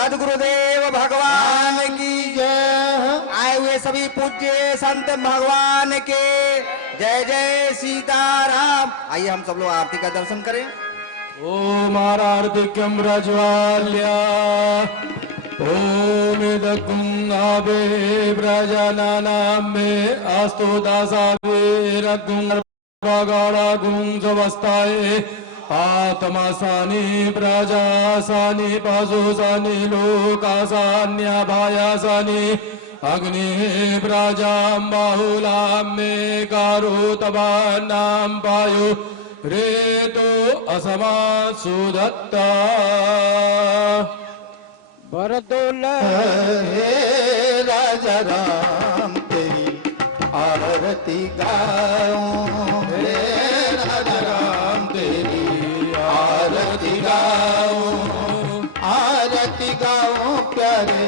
सदगुरुदेव भगवान की जय। आए हुए सभी पूज्य संत भगवान के जय जय सीताराम। आइए हम सब लोग आरती का दर्शन करें। ओम आरार्तिक्यम रज्वाल्या ओम इदकुं आवे ब्रजनानां मे अस्तु दासावे रघुं प्रगाढगुं स्वस्ताये आत्मासानि प्रजासानि पशुसानि लोकासान्यभायासानि अग्नि प्रजां बाहुलां मे कारुतवानां पायु रेतो असमा सुदत्ता बरदोल हे राजा राम तेरी आरती गाऊं, हे राजा राम तेरी आरती गाऊं, आरती गाऊं प्यारे